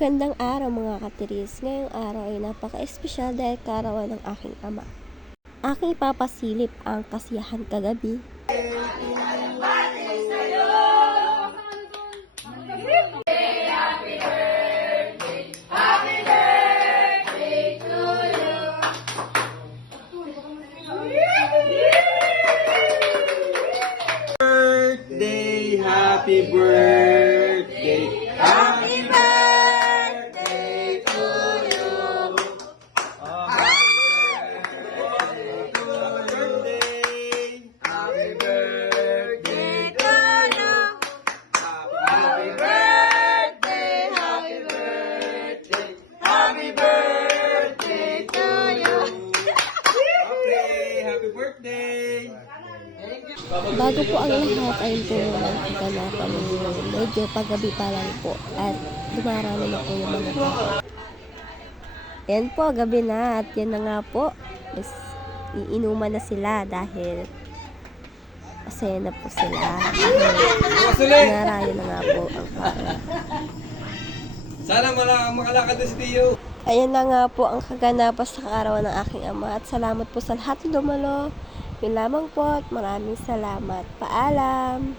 Magandang araw mga katiris. Ngayong araw ay napaka-espesyal dahil kaarawan ng aking ama. Aking ipapasilip ang kasiyahan kagabi. Happy birthday, happy birthday to you. Happy birthday to you. Happy birthday, happy birthday, happy birthday to you. Okay, happy birthday. Bago po ang lahat ay po ng kaganapan medyo paggabi pa lang po at dumarami na po yung mga tao. Yan po, gabi na at yan na nga po. Iinuman na sila dahil masaya na po sila. Narayo na nga po ang para. Sana makalakad na si Tio. Ayan na nga po ang kaganapan sa kaarawan ng aking ama at salamat po sa lahat ng dumalo. Yun lamang po at maraming salamat. Paalam!